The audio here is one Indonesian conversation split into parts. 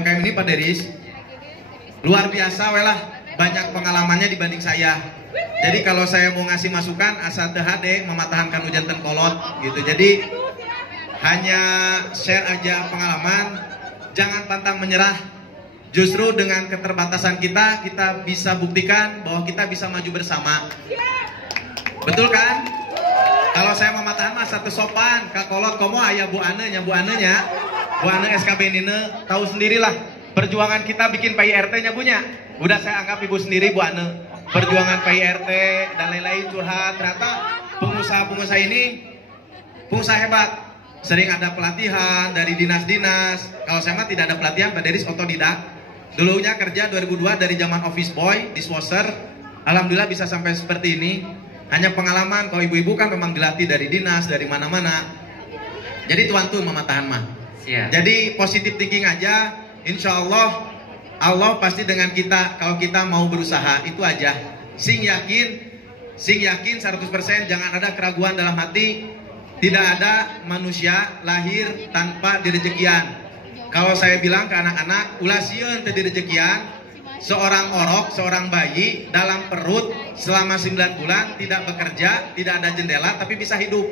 UMKM ini Pak Deris luar biasa welah, banyak pengalamannya dibanding saya. Jadi kalau saya mau ngasih masukan asal THD mematahankan hujan kolot gitu. Jadi hanya share aja pengalaman, jangan pantang menyerah. Justru dengan keterbatasan kita bisa buktikan bahwa kita bisa maju bersama. Betul kan? Kalau saya mematahan mah satu sopan, kakolot komo ayah Bu Ane SKB Nine, tahu sendirilah perjuangan kita bikin PIRT-nya punya. Udah saya anggap ibu sendiri Bu Ane. Perjuangan PIRT dan lain-lain curhat, ternyata pengusaha-pengusaha ini pengusaha hebat. Sering ada pelatihan dari dinas-dinas. Kalau saya mah tidak ada pelatihan, Pak Deris otodidak. Dulunya kerja 2002 dari zaman office boy, dishwasher. Alhamdulillah bisa sampai seperti ini. Hanya pengalaman, kalau ibu-ibu kan memang dilatih dari dinas, dari mana-mana. Jadi tuan tuh mematahan mah. Jadi positif thinking aja. Insya Allah, Allah pasti dengan kita. Kalau kita mau berusaha, itu aja. Sing yakin 100%, jangan ada keraguan dalam hati. Tidak ada manusia lahir tanpa direjekian. Kalau saya bilang ke anak-anak, ulah sieun teu direjekian, seorang orok, seorang bayi dalam perut selama 9 bulan tidak bekerja, tidak ada jendela tapi bisa hidup.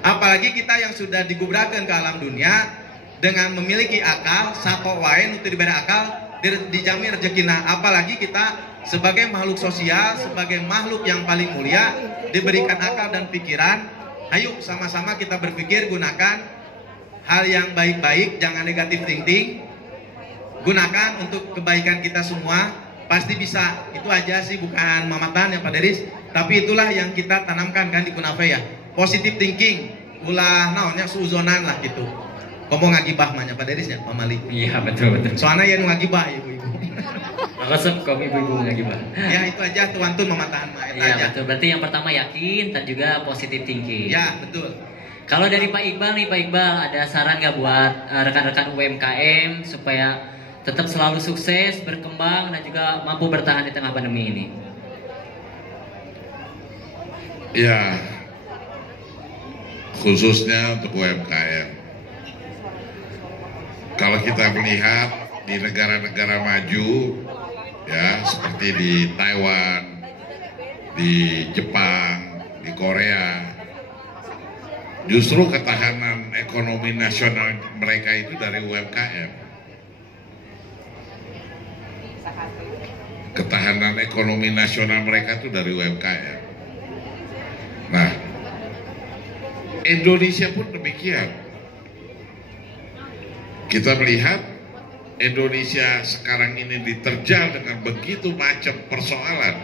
Apalagi kita yang sudah digubrakeun ke alam dunia dengan memiliki akal, sako wae nu teu dibere akal, dijamin rezekina. Apalagi kita sebagai makhluk sosial, sebagai makhluk yang paling mulia diberikan akal dan pikiran. Ayo sama-sama kita berpikir, gunakan hal yang baik-baik, jangan negatif thinking. Gunakan untuk kebaikan kita semua, pasti bisa. Itu aja sih, bukan mamatan ya Pak Deris, tapi itulah yang kita tanamkan kan di Kunafe ya. Positive thinking, ulah naonnya suuzonan lah gitu. Ngomong ngagibah mahnya Pak Deris ya, Pak Malik. Iya betul. Soalnya yang ngagibah ibu-ibu. Resep kok ibu-ibu ngagibah. Ya itu aja tuan mematahan mah. Iya betul. Berarti yang pertama yakin dan juga positive thinking. Ya betul. Kalau dari Pak Iqbal nih, Pak Iqbal ada saran nggak buat rekan-rekan UMKM supaya tetap selalu sukses, berkembang dan juga mampu bertahan di tengah pandemi ini? Ya, khususnya untuk UMKM. Kalau kita melihat di negara-negara maju, ya seperti di Taiwan, di Jepang, di Korea, justru ketahanan ekonomi nasional mereka itu dari UMKM. Ketahanan ekonomi nasional mereka itu dari UMKM. Nah, Indonesia pun demikian. Kita melihat Indonesia sekarang ini diterjal dengan begitu macam persoalan.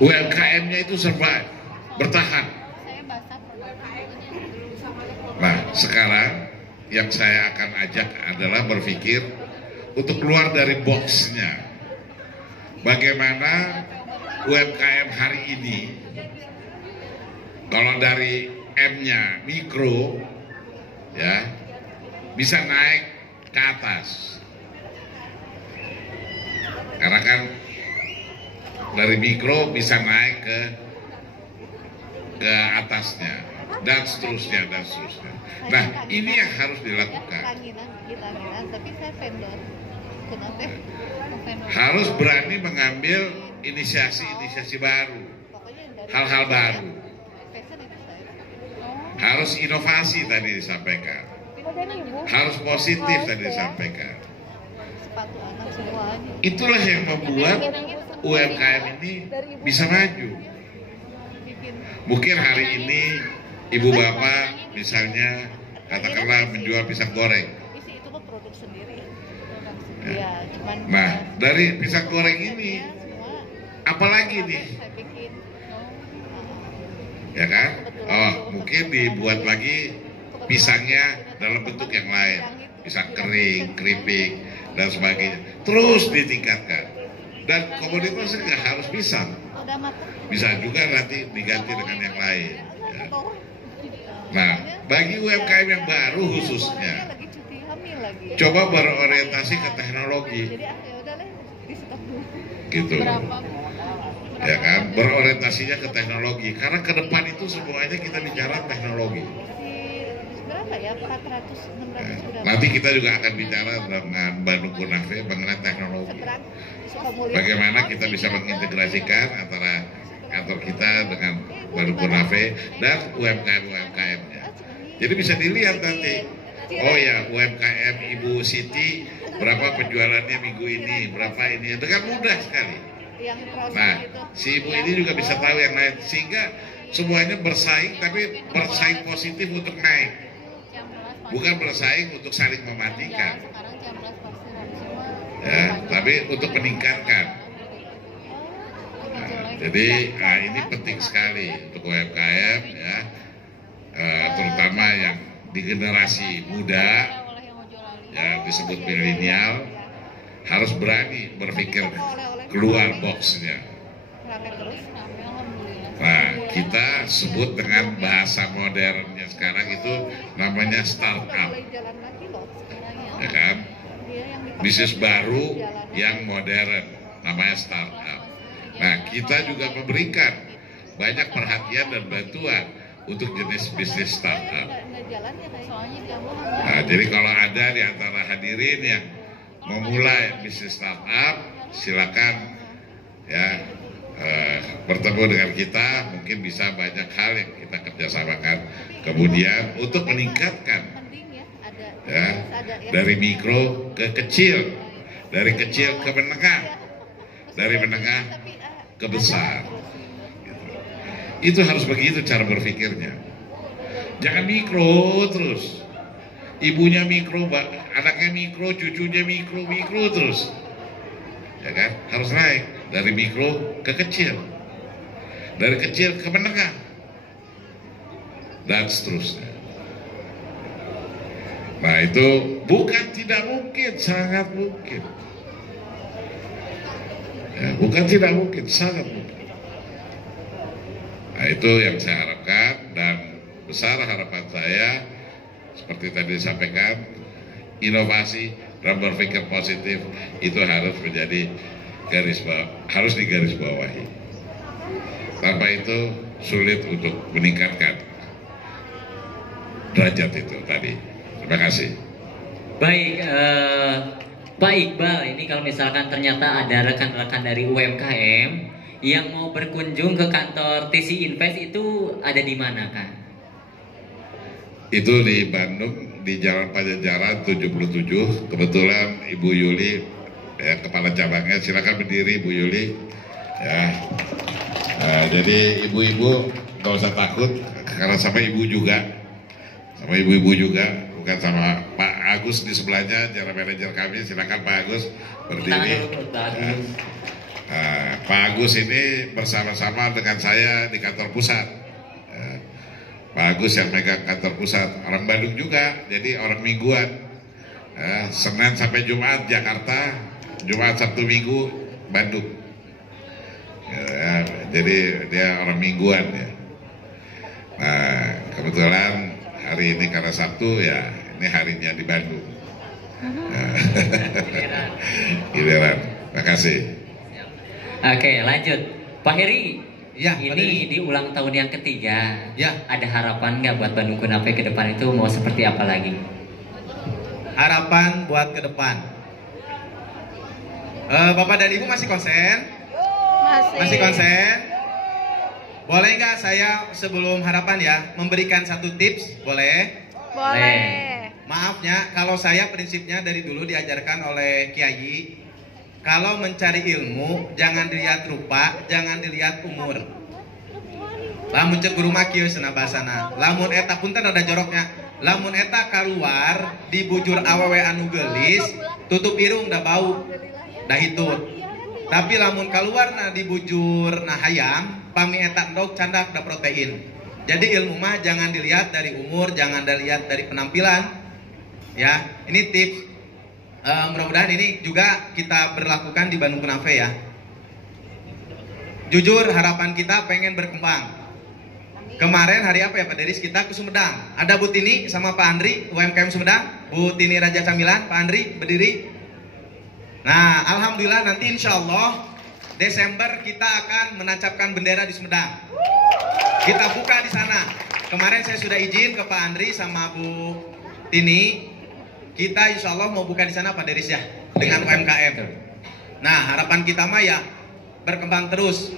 UMKM-nya itu survive, bertahan. Nah, sekarang yang saya akan ajak adalah berpikir untuk keluar dari boxnya. Bagaimana UMKM hari ini, kalau dari M-nya mikro, ya bisa naik ke atas. Karena kan dari mikro bisa naik ke atasnya dan seterusnya. Nah, ini yang harus dilakukan. Harus berani mengambil inisiasi baru, hal-hal baru. Harus inovasi tadi disampaikan. Harus positif tadi disampaikan. Itulah yang membuat UMKM ini bisa maju. Mungkin hari ini ibu bapak misalnya katakanlah menjual pisang goreng. Ya. Nah, dari pisang goreng ini apalagi nih? Ya kan? Oh, mungkin dibuat lagi pisangnya dalam bentuk yang lain, pisang kering, keripik dan sebagainya. Terus ditingkatkan. Dan komoditasnya nggak harus pisang, bisa juga nanti diganti dengan yang lain. Ya. Nah, bagi UMKM yang baru khususnya, coba berorientasi ke teknologi, gitu. Ya kan, berorientasinya ke teknologi karena ke depan itu semuanya kita bicara teknologi. Ya 400 600 berapa? Nanti kita juga akan bicara dengan Bandung Kunafe mengenai teknologi. Seberang Sukamulya. Bagaimana kita bisa mengintegrasikan antara kantor kita dengan Bandung Kunafe dan UMKM-UMKM-nya. Jadi bisa dilihat nanti, oh ya UMKM Ibu Siti berapa penjualannya minggu ini, berapa ini, dengan mudah sekali. Yang proses Nah, itu. si ibu ini juga bisa tahu yang lain, sehingga semuanya bersaing, tapi bersaing positif untuk naik, bukan bersaing untuk saling mematikan, Sekarang jam 11 pasti harus semua. ya, tapi untuk meningkatkan. Nah, jadi ini penting sekali untuk UMKM, ya, terutama yang di generasi muda, yang disebut milenial, harus berani berpikir keluar boxnya. Rame terus. Alhamdulillah. Nah, kita sebut dengan bahasa modernnya sekarang itu namanya startup, Boleh jalan lagi loh sekarang ya kan? Dia yang dipakai Bisnis baru jalannya. yang modern, namanya startup. Nah, kita juga memberikan banyak perhatian dan bantuan untuk jenis bisnis startup. Nggak jalan ya kayak soalnya kamu Nah, jadi kalau ada di antara hadirin yang memulai bisnis startup, silakan ya bertemu dengan kita, mungkin bisa banyak hal yang kita kerjasamakan. Kemudian untuk meningkatkan penting ya ada ya ada ya. dari mikro ke kecil, dari kecil ke menengah, dari menengah ke besar. Itu harus begitu cara berpikirnya. Jangan mikro terus. Ibunya mikro, anaknya mikro, cucunya mikro terus. Ya kan? Harus naik dari mikro ke kecil. Dari kecil ke menengah. Dan seterusnya. Nah, itu bukan tidak mungkin, sangat mungkin. Ya, bukan tidak mungkin, sangat mungkin. Nah, itu yang saya harapkan, dan besar harapan saya seperti tadi disampaikan, inovasi dan berpikir positif itu harus menjadi harus digarisbawahi. Tanpa itu sulit untuk meningkatkan derajat itu tadi. Terima kasih. Baik, Pak Iqbal, ini kalau misalkan ternyata ada rekan-rekan dari UMKM yang mau berkunjung ke kantor TC Invest itu ada di mana, Kak? Itu di Bandung, di Jalan Pajajaran 77. Kebetulan Ibu Yuli, ya, kepala cabangnya, silakan berdiri Ibu Yuli. Ya. Nah, jadi ibu-ibu nggak usah takut, karena sama ibu juga, sama ibu-ibu juga, bukan sama Pak Agus di sebelahnya, general manager kami. Silakan Pak Agus berdiri. Ya. Nah, Pak Agus ini bersama-sama dengan saya di kantor pusat. Ya. Pak Agus yang megang kantor pusat, orang Bandung juga, jadi orang mingguan. Ya, Senin sampai Jumat Jakarta, Jumat Sabtu Minggu Bandung. Ya, jadi dia orang mingguan ya. Nah, kebetulan hari ini karena Sabtu ya, ini harinya di Bandung. Giliran. Terima kasih. Oke, lanjut. Pak Heri, Ya, Pak ini di ulang tahun yang ketiga. Ya. Ada harapan nggak buat Bandung Kunafe ke depan itu mau seperti apa lagi? Harapan buat ke depan. Bapak dan Ibu masih konsen? Masih konsen? Boleh nggak saya sebelum harapan ya memberikan satu tips? Boleh? Boleh. Maafnya kalau saya prinsipnya dari dulu diajarkan oleh Kiai, kalau mencari ilmu jangan dilihat rupa, jangan dilihat umur. Lamun cek guru mah kieu cenah bahasana. Lamun eta punten ada joroknya. Lamun eta keluar di bujur awewe anu geulis, tutup irung da bau, da hitut. Tapi lamun keluar na di bujur na hayam, pami eta endog candak da protein. Jadi ilmu mah jangan dilihat dari umur, jangan dilihat dari penampilan. Ya, ini tips. Mudah-mudahan ini juga kita berlakukan di Bandung Kunafe ya. Jujur harapan kita pengen berkembang. Kemarin hari apa ya Pak Deris, kita ke Sumedang. Ada Bu Tini sama Pak Andri, UMKM Sumedang. Bu Tini Raja Camilan, Pak Andri berdiri. Nah, alhamdulillah nanti insya Allah Desember kita akan menancapkan bendera di Sumedang. Kita buka di sana. Kemarin saya sudah izin ke Pak Andri sama Bu ini kita insya Allah mau buka di sana Pak Deris ya, dengan UMKM. Nah harapan kita mah ya berkembang terus.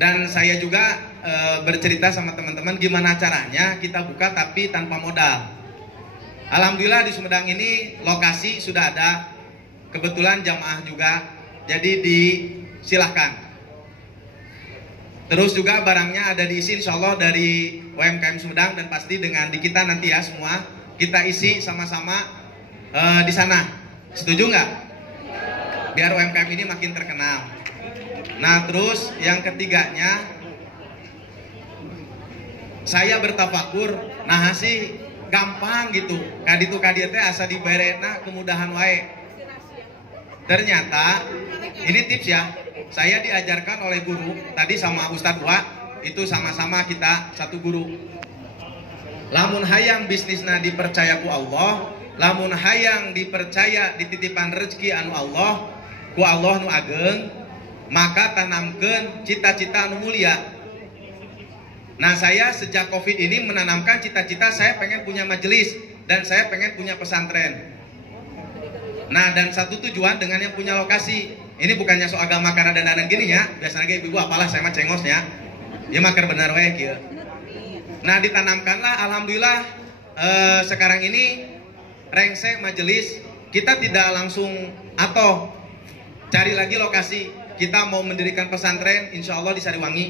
Dan saya juga bercerita sama teman-teman gimana caranya kita buka tapi tanpa modal. Alhamdulillah di Sumedang ini lokasi sudah ada, kebetulan jamaah juga, jadi disilahkan. Terus juga barangnya ada diisi insya Allah dari UMKM Sumedang, dan pasti dengan di kita nanti ya semua kita isi sama-sama di sana. Setuju nggak? Biar UMKM ini makin terkenal. Nah terus yang ketiganya, saya bertafakur, nah sih gampang gitu. Kaditu teh asa diberena kemudahan wae. Ternyata ini tips ya. Saya diajarkan oleh guru tadi sama Ustadz Wa, itu sama-sama kita satu guru. Lamun hayang bisnisna dipercaya ku Allah, lamun hayang dipercaya dititipan rezeki anu Allah, ku Allah nu ageng, maka tanamkeun cita-cita anu mulia. Nah saya sejak COVID ini menanamkan cita-cita saya pengen punya majelis dan saya pengen punya pesantren. Nah dan satu tujuan dengan yang punya lokasi. Ini bukannya soal agama karena dandanan gini ya. Biasanya ibu-ibu apalah saya mah cengosnya. Ya makar benar wae kieu. Nah ditanamkanlah alhamdulillah sekarang ini rengsek majelis. Kita tidak langsung atau cari lagi lokasi. Kita mau mendirikan pesantren insya Allah di Sariwangi,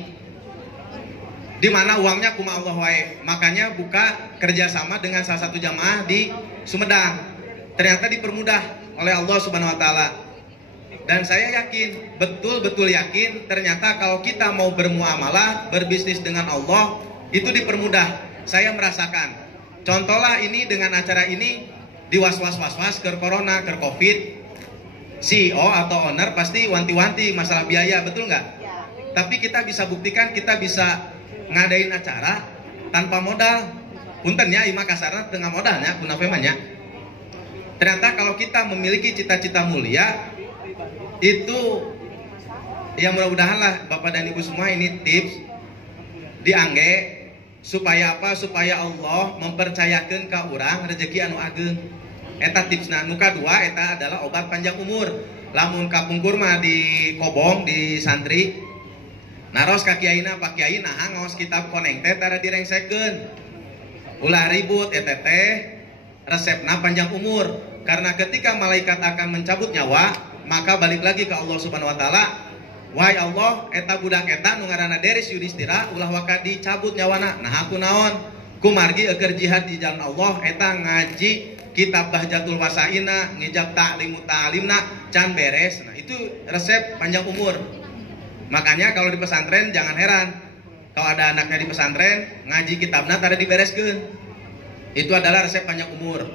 di mana uangnya kuma Allah wae. Makanya buka kerjasama dengan salah satu jamaah di Sumedang. Ternyata dipermudah oleh Allah Subhanahu Wa Taala. Dan saya yakin, betul-betul yakin, ternyata kalau kita mau bermuamalah, berbisnis dengan Allah, itu dipermudah. Saya merasakan. Contohlah ini dengan acara ini, di was-was ke corona, ke COVID, CEO atau owner pasti wanti-wanti masalah biaya, betul nggak? Ya. Tapi kita bisa buktikan, kita bisa ngadain acara tanpa modal. Puntennya ima kasarna tengah modalnya, kunafemanya. Ternyata kalau kita memiliki cita-cita mulia, itu ya mudah-mudahan lah Bapak dan Ibu semua ini tips diangge supaya apa? Supaya Allah mempercayakan ke orang rezeki anu ageng. Eta tipsna nu kadua eta adalah obat panjang umur. Lamun kapungkur mah di kobong di santri naros ka kiaina pak kiai nahangos kitab koneng teh tara direngsekeun. Ulah ribut eta teh resepna panjang umur. Karena ketika malaikat akan mencabut nyawa, maka balik lagi ke Allah Subhanahu Wa Taala. Wahai Allah, eta budak eta nu ngaranna Deris Yudhistira ulah waka dicabut nyawana. Nah aku naon? Kumargi agar jihad di jalan Allah eta ngaji kitab Bahjatul Wasaina, ngijab ta'limu ta'limna can beres. Nah itu resep panjang umur. Makanya kalau di pesantren jangan heran kalau ada anaknya di pesantren ngaji kitabna tadi dibereskeun. Itu adalah resep panjang umur.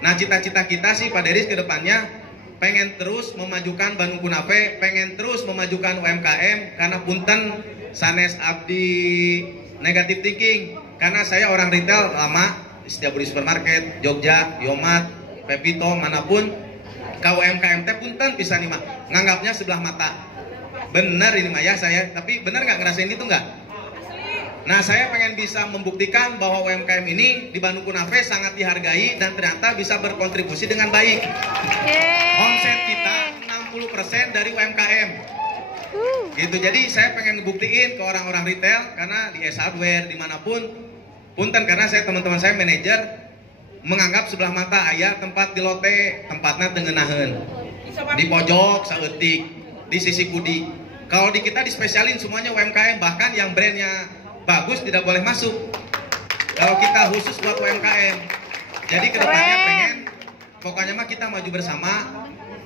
Nah cita-cita kita sih Pak Deris ke depannya pengen terus memajukan Bandung Kunafe, pengen terus memajukan UMKM, karena punten sanes abdi negatif thinking, karena saya orang retail lama, setiap beli supermarket, Jogja, Yomat, Pepito, manapun, ke UMKM teh punten bisa nih mah, nganggapnya sebelah mata. Bener ini mah ya saya, tapi bener nggak ngerasain gitu nggak? Nah saya pengen bisa membuktikan bahwa UMKM ini di Bandung Kunafe sangat dihargai dan ternyata bisa berkontribusi dengan baik. Omset kita 60% dari UMKM. Gitu, jadi saya pengen buktiin ke orang-orang retail, karena di S-Hardware dimanapun, punten karena saya teman-teman saya manajer menganggap sebelah mata aya tempat di lote, tempatnya tengenahan, di pojok, saeutik, di sisi kudi. Kalau di kita dispesialin semuanya UMKM, bahkan yang brandnya bagus tidak boleh masuk. Kalau kita khusus buat UMKM. Jadi kedepannya pengen, pokoknya mah kita maju bersama,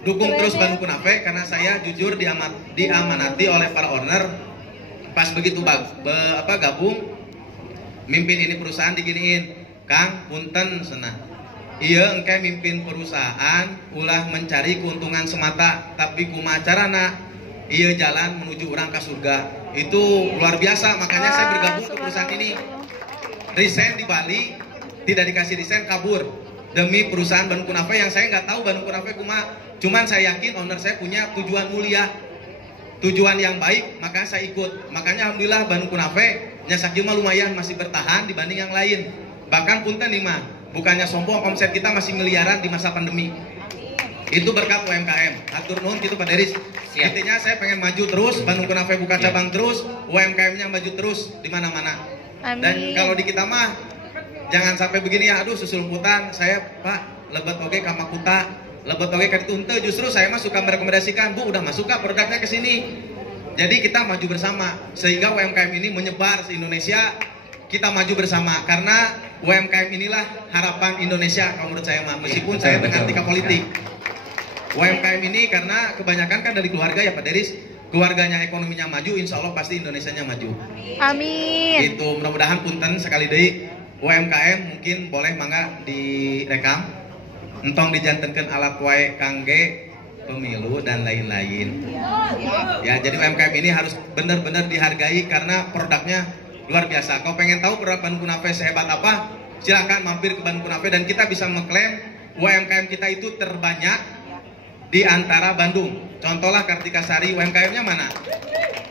dukung terus Bandung Kunafe, karena saya jujur diamanati oleh para owner. Pas begitu gabung, mimpin ini perusahaan diginiin, Kang, punten senah. Iya engke mimpin perusahaan ulah mencari keuntungan semata, tapi kumacarana iya jalan menuju orang ke surga. Itu luar biasa, makanya saya bergabung ke perusahaan ini. Resign di Bali, tidak dikasih resign, kabur demi perusahaan Bandung Kunafe yang saya nggak tahu Bandung Kunafe cuman saya yakin owner saya punya tujuan mulia, tujuan yang baik, maka saya ikut. Makanya alhamdulillah Bandung Kunafe nyasak mah lumayan masih bertahan dibanding yang lain. Bahkan punten nih mah bukannya sombong, omset kita masih miliaran di masa pandemi. Itu berkat UMKM. Atur nuhun gitu Pak Deris. Siap. Intinya saya pengen maju terus, Bandung Kunafe buka cabang terus, UMKM-nya maju terus di mana-mana. Dan kalau di kita mah jangan sampai begini ya, aduh susulumputan, saya Pak lebet oge ka Makuta, lebet oge ka ditu. Henteu, justru saya mah suka merekomendasikan, Bu udah masuk kah produknya ke sini. Jadi kita maju bersama sehingga UMKM ini menyebar se Indonesia. Kita maju bersama karena UMKM inilah harapan Indonesia kalau menurut saya mah, meskipun saya mengerti ke politik. UMKM ini karena kebanyakan kan dari keluarga ya Pak Deris, keluarganya ekonominya maju, insya Allah pasti Indonesianya maju. Amin. Itu mudah-mudahan punten sekali deui UMKM mungkin boleh mangga direkam, entong dijantenkeun alat wae kangge pemilu dan lain-lain. Ya, jadi UMKM ini harus benar-benar dihargai karena produknya luar biasa. Kalau pengen tahu produk Bandung Kunafe sehebat apa, silakan mampir ke Bandung Kunafe dan kita bisa mengklaim UMKM kita itu terbanyak di antara Bandung. Contohlah Kartika Sari, UMKM-nya mana?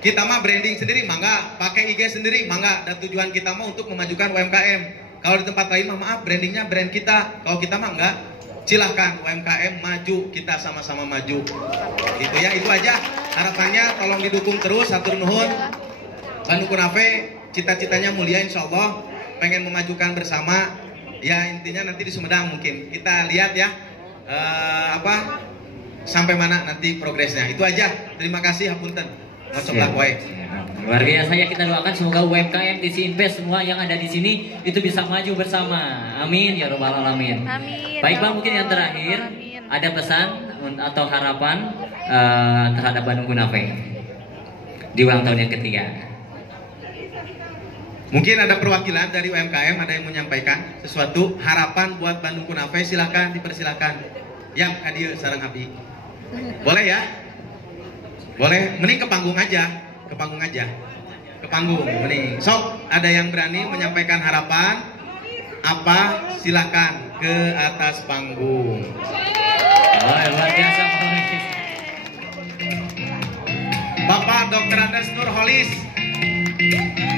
Kita mah branding sendiri, mangga. Pakai IG sendiri, mangga. Dan tujuan kita mah untuk memajukan UMKM. Kalau di tempat lain mah maaf, brandingnya brand kita. Kalau kita mah enggak. Silahkan UMKM maju, kita sama-sama maju. Gitu ya, itu aja. Harapannya tolong didukung terus, hatur nuhun. Bandung Kunafe, cita-citanya mulia insya Allah. Pengen memajukan bersama. Ya intinya nanti di Sumedang mungkin. Kita lihat ya. Sampai mana nanti progresnya. Itu aja. Terima kasih hapunten. Ngocoblak wae. Luar biasa ya, kita doakan semoga UMKM TC Invest semua yang ada di sini itu bisa maju bersama. Amin ya robbal alamin. Amin. Baik Bang, mungkin yang terakhir Amin. ada pesan atau harapan terhadap Bandung Kunafe di ulang tahun yang ketiga. Mungkin ada perwakilan dari UMKM, ada yang menyampaikan sesuatu harapan buat Bandung Kunafe, silakan dipersilakan. Yang hadir sareng abdi. Boleh ya? Boleh, mending ke panggung aja. Ke panggung aja. Ke panggung, mending. Sok, ada yang berani menyampaikan harapan? Apa? Silakan ke atas panggung. Oh, luar biasa. Bapak Dr. Andes Nurholis.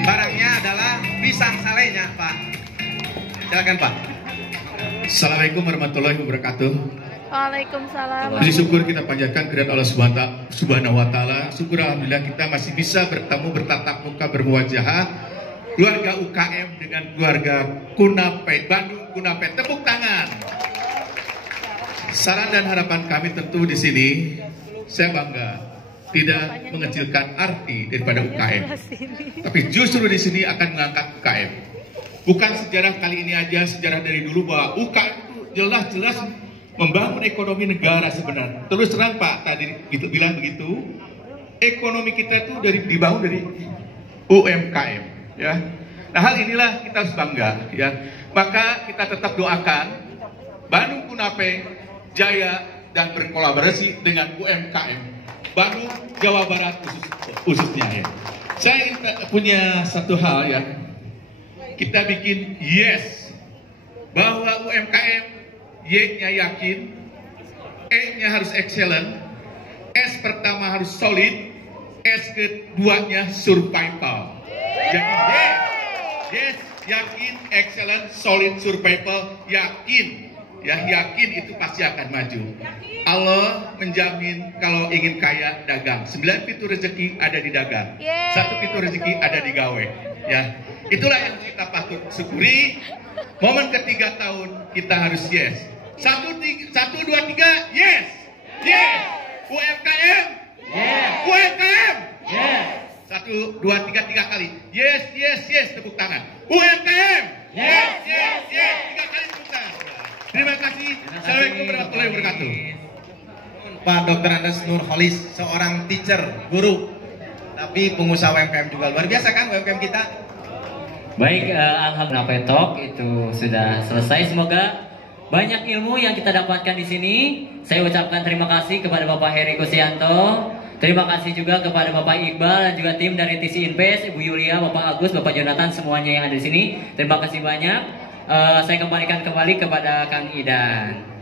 Barangnya adalah pisang salenya, Pak. Silakan, Pak. Assalamualaikum warahmatullahi wabarakatuh. Waalaikumsalam. Puji syukur kita panjatkan kehadirat Allah Subhanahu wa Ta'ala. Syukur alhamdulillah kita masih bisa bertemu, bertatap muka, bermuajah. Keluarga UKM dengan keluarga Kunafe, Bandung Kunafe. Tepuk tangan. Saran dan harapan kami tentu di sini, saya bangga tidak mengecilkan arti daripada UKM. Tapi justru di sini akan mengangkat UKM. Bukan sejarah kali ini aja, sejarah dari dulu bahwa UKM itu jelas-jelas membangun ekonomi negara sebenarnya. Terus terang Pak tadi bilang begitu, ekonomi kita itu dibangun dari UMKM, ya. Nah hal inilah kita harus bangga, ya. Maka kita tetap doakan Bandung Kunafe jaya dan berkolaborasi dengan UMKM Bandung Jawa Barat khususnya, ya. Saya punya satu hal ya, kita bikin yes bahwa UMKM Y-nya yakin, E-nya harus excellent, S pertama harus solid, S keduanya survival. Jadi yes, yakin, excellent, solid, survival, yakin. Ya, yakin itu pasti akan maju. Allah menjamin kalau ingin kaya dagang. 9 pintu rezeki ada di dagang. 1 pintu rezeki ada di gawe. Ya, itulah yang kita patut syukuri. Momen ketiga tahun kita harus yes. 1, 2, 3, yes, yes. UMKM, yes. UMKM, yes. 1, 2, 3 kali. Yes, yes, yes. Tepuk tangan. UMKM, yes, yes, yes. 3 kali tepuk tangan. Terima kasih. Assalamualaikum warahmatullahi wabarakatuh. Pak Dr. Andes Nurholis, seorang teacher, guru, tapi pengusaha UMKM juga. Luar biasa kan UMKM kita? Baik, alhamdulillah Petok itu sudah selesai. Semoga banyak ilmu yang kita dapatkan di sini. Saya ucapkan terima kasih kepada Bapak Heri Kusianto. Terima kasih juga kepada Bapak Iqbal dan juga tim dari TC Invest, Ibu Yulia, Bapak Agus, Bapak Jonathan, semuanya yang ada di sini. Terima kasih banyak. Saya kembalikan kembali kepada Kang Idan.